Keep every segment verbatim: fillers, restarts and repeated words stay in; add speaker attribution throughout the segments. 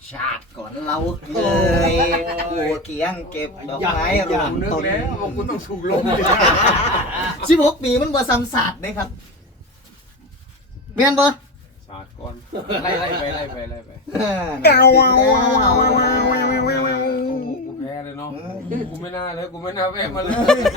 Speaker 1: ชาติก่อนเราเคยกูเกียงเก็บดอกไม้รวม
Speaker 2: นึก
Speaker 1: ต้น
Speaker 2: แล้วว่ากูต้องสูบลม
Speaker 1: สิบหกปีมันบ่ซ้ำศาสตร์เด้ครับแม่นบ่
Speaker 2: ศาสตร์ก่อนไล่ไล่ไปไล่ไปไล่ไป
Speaker 1: เออ
Speaker 2: โอ้กูแพ้เลยเนาะกูไม่น่าเลยกูไม่น่าแพ้มาเลย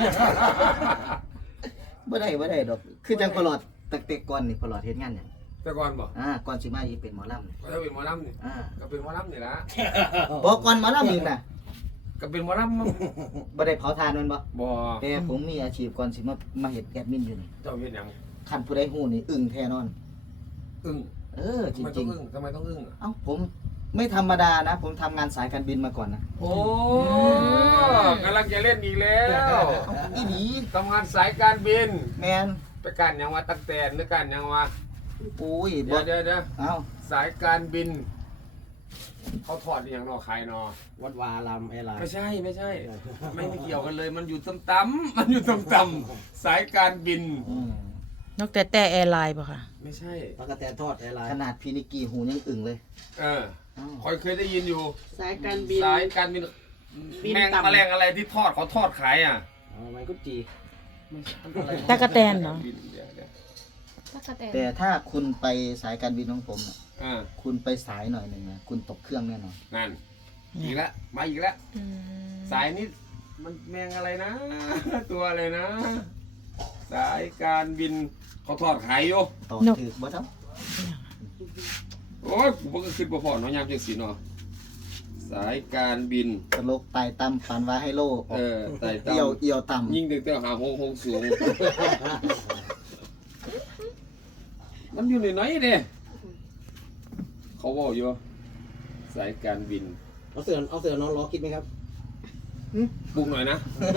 Speaker 1: บ่ได้บ่ได้ดอกคือจังพลอดตักเตกก่อนนี่พลอดเฮ็ดงานหยัง
Speaker 2: แต่ก่อนบอก
Speaker 1: อ่าก่อนสิมาอีเป็นหมอลำนี่
Speaker 2: ก็เป็นหมอลำนี่
Speaker 1: อ่า
Speaker 2: ก็เป็นหมอลำนี่ละ
Speaker 1: บ่ก่อนหมอลำอีกน่ะ
Speaker 2: ก็เป็นหมอลำมั้ง
Speaker 1: บ่ได้เผาทานแม่นบ่
Speaker 2: บ่
Speaker 1: แต่ผมมีอาชีพก่อนสิมามาเฮ็ดแอดมินอยู่นี่
Speaker 2: เจ้าเฮ็ดหยัง
Speaker 1: คันผู้ใดฮู้นี่อึ้งแท้นอน
Speaker 2: อึ้ง
Speaker 1: เออจ
Speaker 2: ทำไมต้
Speaker 1: ริ
Speaker 2: อง งอึ้งทำไมต้องอึ้ง
Speaker 1: ๆเอ้าผมไม่ธรรมดานะ ผมทำงานสายการบินมาก่อนนะ
Speaker 2: โอ้กำลังจะเล่นอีกแล้ว
Speaker 1: อีหลี
Speaker 2: ทำงานสายการบิน
Speaker 1: แมน
Speaker 2: ไปการยังวะตักแตนหรือการยังวะ
Speaker 1: อุ้ย
Speaker 2: เดี๋
Speaker 1: บ่
Speaker 2: ยวเดี๋ยวเดี๋ยว
Speaker 1: เอ้า
Speaker 2: สายการบิน เขาถอดอหย่างนอใครนอ
Speaker 3: วัดวาลามแอร์ไลน์
Speaker 2: ไม่ใช่ไม่ใช่ ไม่ไม่เกี่ยวกันเลย มันอยู่ต่ำๆมันอยู่ต่ำๆสายการบิน
Speaker 1: อืม
Speaker 4: นกแต่แต่แอร์ไลน์ป่ะค่ะ
Speaker 2: ไม่ใช่
Speaker 3: ปลากระแตนทอดแอร์ไลน์
Speaker 1: ขนาดพีนิกีหูยังอึ่งเลย
Speaker 2: เออ
Speaker 1: เอ้า
Speaker 2: คอยเคยได้ยินอยู่
Speaker 5: สายการบิน
Speaker 2: สายการบิน
Speaker 5: บิน
Speaker 2: แมง
Speaker 5: ต่ำ
Speaker 2: แมลงอะไรที่ทอดเขาทอดขายอ่ะ
Speaker 3: อ๋อไมกุจี
Speaker 2: ไม่ใช่อะไร
Speaker 4: ตะกะแตนเหรอ
Speaker 2: บิเดี๋ยวเดี๋ยว
Speaker 1: แต่ถ้าคุณไปสายการบินของผมน่ะ
Speaker 2: อ่า
Speaker 1: คุณไปสายหน่อยหนึ่งนะคุณตกเครื่องแน่นอน
Speaker 2: นั่นอีกแล้วมาอีกแล้วสายนี้มันแมงอะไรนะ ตัวอะไรนะ สายการบินเขาทอดขายอยู่
Speaker 1: ต่อถือบ่ต้อง
Speaker 2: โอ้ยกูก็คิดว่าพอเนาะยามจังสีเนาะสายการบิน
Speaker 1: ตลกไต่ต่ำปันว่าให้โลก
Speaker 2: เออไต่
Speaker 1: เอียว
Speaker 2: ต่ำ
Speaker 1: เอียวต่ำ
Speaker 2: ยิ่งเด็กเต้าหาหงหงสูง มันอยู่ในไหนๆเนี่ยเขาบอกอยู่สายการบิน
Speaker 3: เอาเสือเอาเสือน้องล้อคิดไหมครับ
Speaker 2: ปลุกหน่อยนะ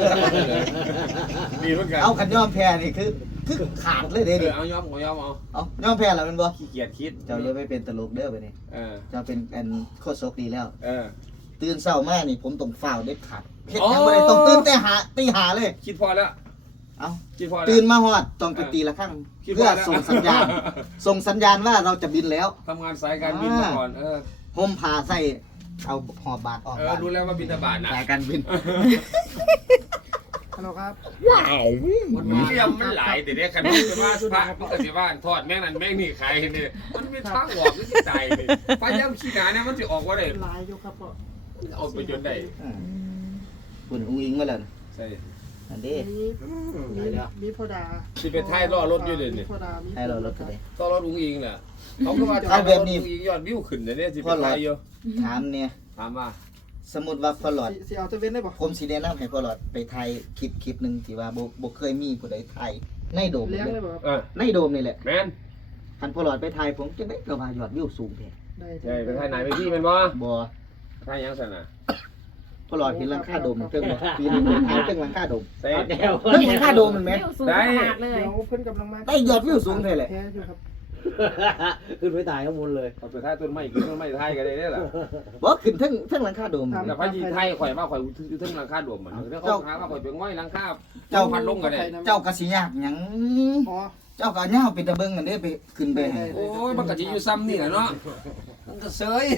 Speaker 2: ดีเหมือนกัน
Speaker 1: เอาขันย่อมแพ้นี่คือคือขาดเลยเด้
Speaker 2: เอ
Speaker 1: ดิ
Speaker 2: อเอายอมเอายอมเอา
Speaker 1: เอาย่อมแพ้แล้วแมันบ่
Speaker 2: ขี้เกียจคิด
Speaker 1: เจ้าอย่าไปเป็นตลกเด้อไปนี่
Speaker 2: เออ
Speaker 1: เจ้าเป็นอันโคตรโชคดีแล้ว
Speaker 2: เออ
Speaker 1: ตื่นเช้ามานี่ผมต้องฝ้าวเด็ดขาดเฮ็ด
Speaker 2: อ๋อ
Speaker 1: หยังบ่ได้ต้องตื่นแต่หาตีหาเลย
Speaker 2: คิดพอแล้ว
Speaker 1: เอ้า
Speaker 2: คิดพอแล้ว
Speaker 1: ตื่นมาฮอดต้องไปตีละครั้ง
Speaker 2: คิด
Speaker 1: เพื่อ
Speaker 2: ว่าแล้ว
Speaker 1: ส่งสัญญาณ ส่งสัญญาณว่าเราจะบินแล้ว
Speaker 2: ทำงานสายการบินมาก่อนเออ
Speaker 1: ห่มผ้าใส่เอาหอบบาดออก
Speaker 2: เออรู้แล้วว่าบินทบาทนะ
Speaker 1: สายการบิน
Speaker 5: ฮัลโหลครับ
Speaker 2: มันมีเลี่ยมมันหลายแต่เนี่ยคันนี้เป็นว่าพระมันก็สิว่าทอดแม่งนั่นแม่งนี่ใครเนี่ยมันมีทางออกที่ใจเลยพยายามขี้หนาเนี่ยมันจะออกว่าได้
Speaker 5: ไลน์อยู่ครับพ่อ
Speaker 2: เอาไปจนได้
Speaker 1: อ่าคุณอุ้งอิงมาแล้วนะ
Speaker 2: ใช่
Speaker 1: อันนี้
Speaker 5: มีมีมีพ่อดา
Speaker 2: ที่เป็นท้ายล้อรถอยู่เดี๋ยว
Speaker 5: มี
Speaker 2: นี้
Speaker 5: พ่อดามี
Speaker 1: ให้เราลดกันเลย
Speaker 2: ต่อรถอุ้งอิงแหละเขาก็ว่าจะ
Speaker 1: เอาแบบนี้
Speaker 2: อุ้งอิงยอดวิวขึ้นเดี๋ยวนี้สิเป็นไรอยู่
Speaker 1: ถามเนี่ย
Speaker 2: ถามว่า
Speaker 1: สมมติว่าพอหลอด
Speaker 5: สิสิเอาเทเว่นได้ป่ะ
Speaker 1: ผมสิแนะนำให้พอหลอดไปถ่ายคลิปคลิปหนึ่งที่ว่าบ่บ่เคยมีผู้ใดถ่ายในโดม
Speaker 5: เลี้ยง
Speaker 1: เล
Speaker 5: ได้
Speaker 1: ย
Speaker 5: ป่ะครับ
Speaker 2: เออ
Speaker 1: ในโดมนี่แหละ
Speaker 2: แมน
Speaker 1: คันพอหลอดไปถ่ายผมจะได้กระว่ายอดวิวสูงแท้
Speaker 5: ได้
Speaker 2: ใช่ไปท้ายไหนไปที่เป็นบ่
Speaker 1: บ่
Speaker 2: ท้ายยังสนะ
Speaker 1: พอหลอดเห็นหลังคาโดมเพิ่งบ่ปีนี้ผมถ่ายเพิ่งหลังคาโดม
Speaker 2: เซ่
Speaker 3: แนว
Speaker 1: เพิ่งหลังคาโดมมันไหม
Speaker 2: ได้
Speaker 5: เดี๋ยวเพิ่นกำลังมา
Speaker 1: ได้ยอดวิวสูงแท้แหละ
Speaker 5: แพ้อยู่ครับ
Speaker 3: ขึ้นไปถ่ายข้างบนเลย
Speaker 2: เอาไปท้ายต้นไม้ขึ้นต้นไม้ท้ายกันได้เนี่ยล่ะ
Speaker 1: บ่ขึ้นเทั้งเทั้งหลังคาโดม
Speaker 2: แต่พระยีไทยข่อยมาข่อยอยู่ถึงหลังคาดวมมันเดี๋ยวเขาหาว่าข่อยเป็นง่อยหลังคาเจ้าพันลงกันได้
Speaker 1: เจ้าก็สิยากหยัง
Speaker 5: อ๋อ
Speaker 1: เจ้าก็ย่าวเป็นตะเบิงมันเด้ไปขึ้นไปให้
Speaker 2: โอ้ยมันก็จะอยู่ซ้ำนี่แหละเนาะมันก็เสย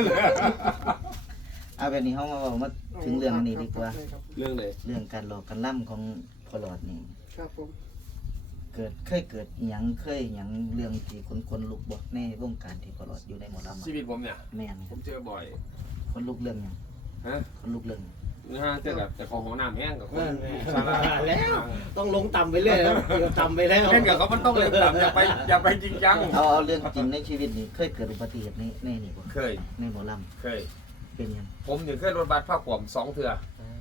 Speaker 1: เอาแบบนี้เฮามาเว้ามาถึงเรื่องอันนี้ดีกว่า
Speaker 2: เรื่องเลย
Speaker 1: เรื่องการหลอกการล่ำของพอหลอดนี่
Speaker 5: ครับผม
Speaker 1: เกิดเคยเกิดอิหยังเคยหยังเรื่องที่คนคนลุกบ่ในวงการที่พอหลอดอยู่ในหมอลำ
Speaker 2: ชี
Speaker 1: อะ
Speaker 2: วิตผมเนี่ย
Speaker 1: แม่น
Speaker 2: ผมเจอบ่อย
Speaker 1: คนลุกเรื่องหยัง
Speaker 2: ฮะ
Speaker 1: คนลุกเรื่องหยัง
Speaker 2: นะฮะเจอกับแต่ของของน้ำแห้งกับคน
Speaker 3: นั่นไง
Speaker 2: สารา
Speaker 3: แล้ว ต้องลงต่ำไปเรื่อยแล้วเดี๋ยวต่ำไปแล้ว
Speaker 2: เล่นกับเขามันต้องเล่นแบบอย่าไปอย่าไปจริงจัง
Speaker 1: เอาเอาเรื่องจริงในชีวิตนี่เคยเกิดอุบัติเหตุในในนี่บ่
Speaker 2: เคย
Speaker 1: ในหมอล
Speaker 2: เคย
Speaker 1: ำเป็นหยัง
Speaker 2: ผมเนี่ยเคยรถบัสผ้าขวมสองเถื่อ